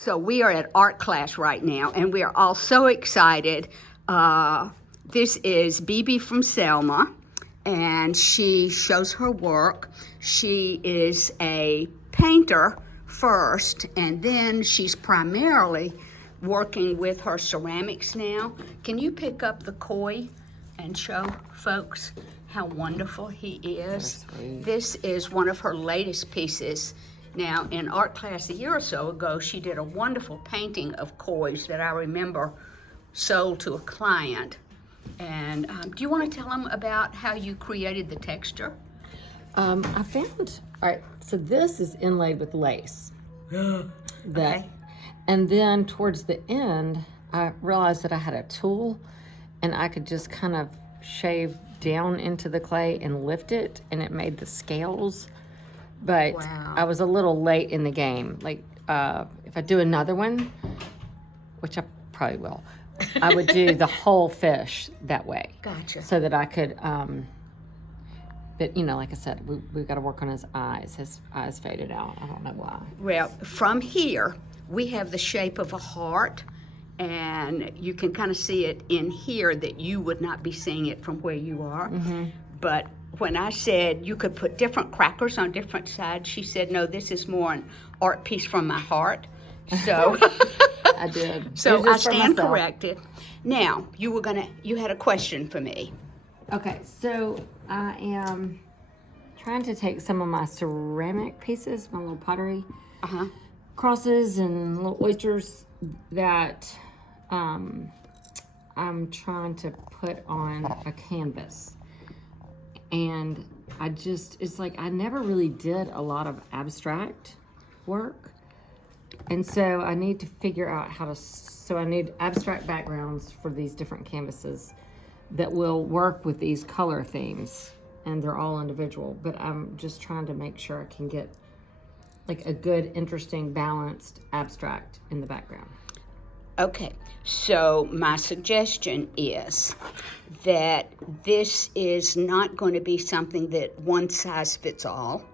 So we are at art class right now, and we are all so excited. This is BB from Selma, and she shows her work. She is a painter first, and then she's primarily working with her ceramics now. Can you pick up the koi and show folks how wonderful he is? This is one of her latest pieces. Now, in art class a year or so ago, she did a wonderful painting of kois that I remember sold to a client. And do you want to tell them about how you created the texture? I found, all right, so this is inlaid with lace. Okay. And then towards the end, I realized that I had a tool and I could just kind of shave down into the clay and lift it, and it made the scales. But Wow. I was a little late in the game. Like, if I do another one, which I probably will, I would do the whole fish that way. Gotcha. So that I could, but you know, like I said, we've got to work on his eyes. His eyes faded out. I don't know why. Well, from here, we have the shape of a heart, and you can kind of see it in here that you would not be seeing it from where you are. Mm-hmm. But when I said you could put different crackers on different sides, she said, no, this is more an art piece from my heart. So I did. So I stand corrected. Now, you had a question for me. Okay, so I am trying to take some of my ceramic pieces, my little pottery crosses and little oysters that I'm trying to put on a canvas. And it's like I never really did a lot of abstract work. And so I need to figure out so I need abstract backgrounds for these different canvases that will work with these color themes. And they're all individual, but I'm just trying to make sure I can get like a good, interesting, balanced abstract in the background. Okay, so my suggestion is that this is not going to be something that one size fits all,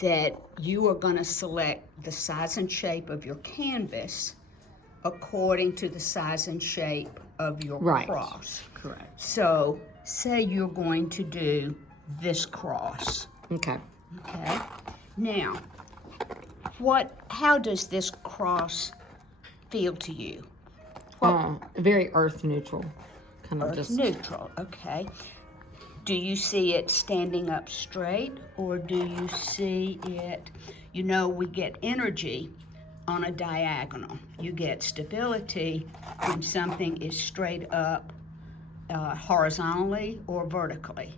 that you are going to select the size and shape of your canvas according to the size and shape of your cross. Correct. So, say you're going to do this cross. Okay. Okay. Now, how does this cross feel to you? Very earth neutral. Kind of Earth neutral, okay. Do you see it standing up straight, or do you see it, we get energy on a diagonal. You get stability when something is straight up horizontally or vertically.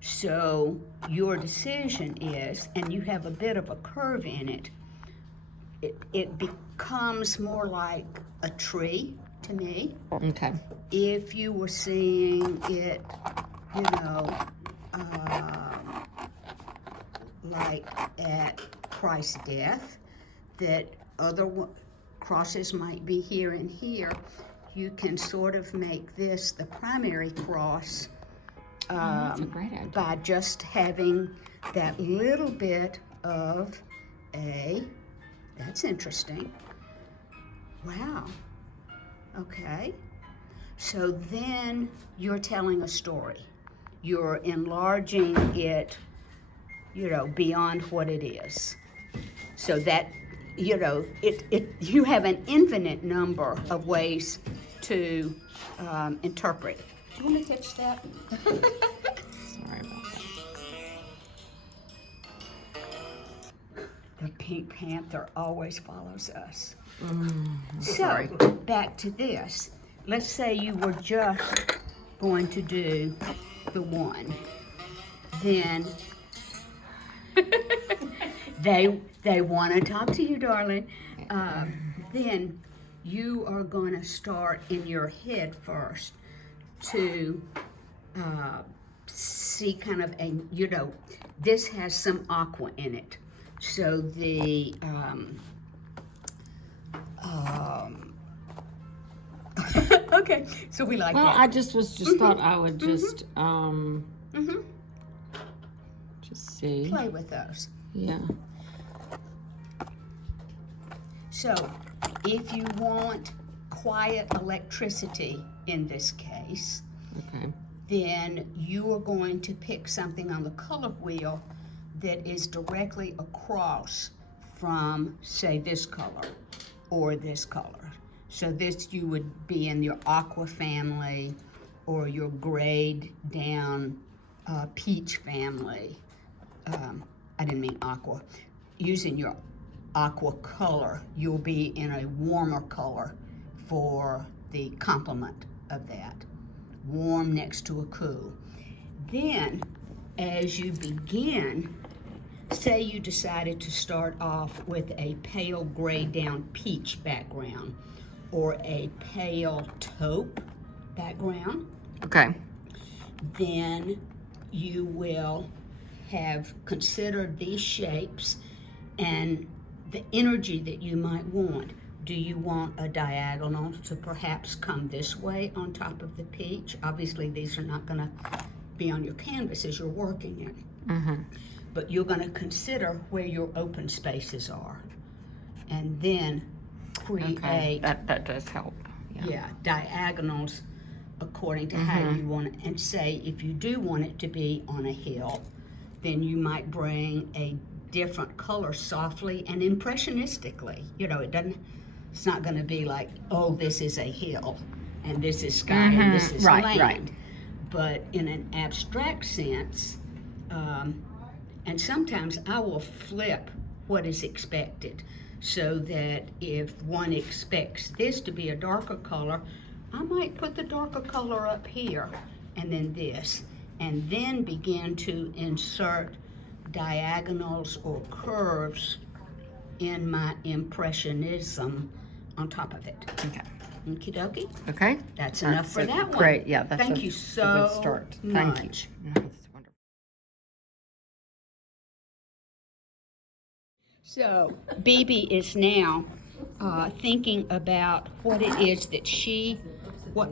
So your decision is, and you have a bit of a curve in it, it becomes more like a tree to me. Okay. If you were seeing it, like at Christ's death, that other crosses might be here and here, you can sort of make this the primary cross that's a great idea. by just having that little bit of that's interesting. Wow. Okay. So then you're telling a story. You're enlarging it, beyond what it is. So that, you have an infinite number of ways to interpret. Do you want to catch that? Sorry about that. The Pink Panther always follows us. Sorry. So, back to this. Let's say you were just going to do the one. Then they want to talk to you, darling. Then you are going to start in your head first to see kind of this has some aqua in it. So the okay, so we like that. I just thought I would just just see. Play with those. Yeah. So if you want quiet electricity in this case, Okay. then you are going to pick something on the color wheel that is directly across from, say, this color or this color. So this you would be in your aqua family or your grayed down peach family. I didn't mean aqua. Using your aqua color, you'll be in a warmer color for the complement of that. Warm next to a cool. Then, as you begin, say you decided to start off with a pale gray down peach background or a pale taupe background, Okay. then you will have considered these shapes and the energy that you might want. Do you want a diagonal to perhaps come this way on top of the peach? Obviously, these are not going to be on your canvas as you're working it. Mm-hmm. But you're going to consider where your open spaces are. And then create that does help. diagonals according to how you want it. And say if you do want it to be on a hill, then you might bring a different color softly and impressionistically. It's not going to be like, oh, this is a hill and this is sky and this is land. Right. But in an abstract sense, and sometimes I will flip what is expected so that if one expects this to be a darker color, I might put the darker color up here and then this, and then begin to insert diagonals or curves in my impressionism on top of it. Okay. Okie dokie. Okay. That's enough for that one. Great. Yeah, that's Thank you so a good start. much. Thank you. No, that's wonderful. So, Bibi is now thinking about what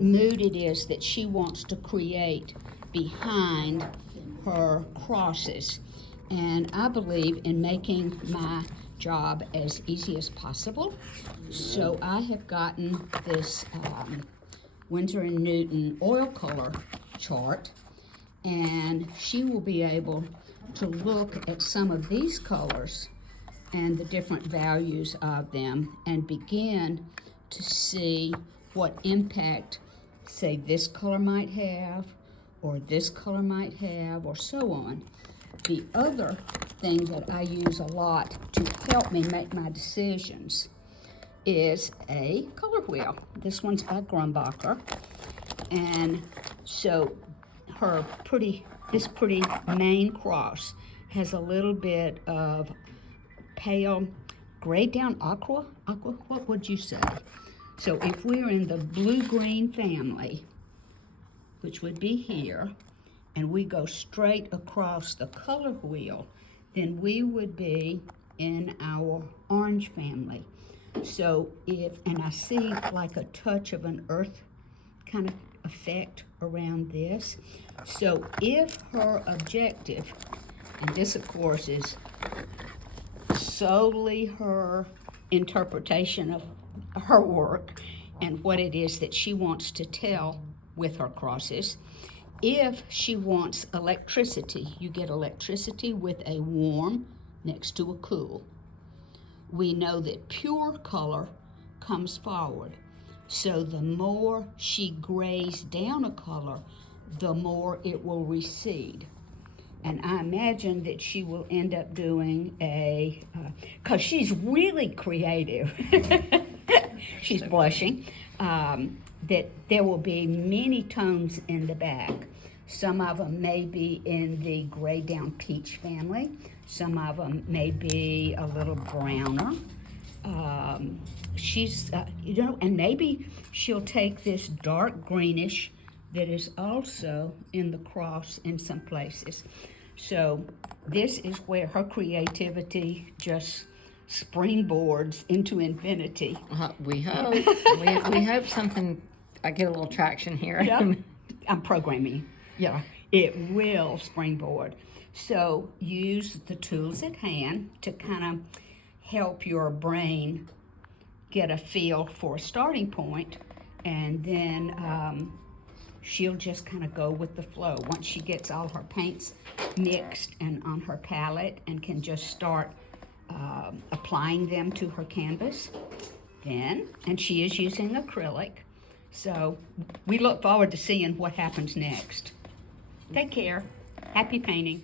mood it is that she wants to create behind her crosses. And I believe in making my job as easy as possible. So I have gotten this Winsor & Newton oil color chart, and she will be able to look at some of these colors and the different values of them and begin to see what impact, say, this color might have, or this color might have, or so on. The other thing that I use a lot to help me make my decisions is a color wheel. This one's by Grumbacher. And so this pretty main cross has a little bit of pale gray down aqua, what would you say? So if we're in the blue-green family, which would be here, and we go straight across the color wheel, then we would be in our orange family. So and I see like a touch of an earth kind of effect around this. So if her objective, and this of course is solely her interpretation of her work and what it is that she wants to tell with her crosses. If she wants electricity, you get electricity with a warm next to a cool. We know that pure color comes forward. So the more she grays down a color, the more it will recede. And I imagine that she will end up doing because she's really creative. She's blushing. That there will be many tones in the back. Some of them may be in the gray down peach family. Some of them may be a little browner. She's, and maybe she'll take this dark greenish that is also in the cross in some places. So this is where her creativity just springboards into infinity. We hope. we hope something. I get a little traction here. Yep. I'm programming. Yeah, it will springboard. So use the tools at hand to kind of help your brain get a feel for a starting point, and then she'll just kind of go with the flow. Once she gets all her paints mixed and on her palette and can just start applying them to her canvas, and she is using acrylic, so we look forward to seeing what happens next. Take care. Happy painting.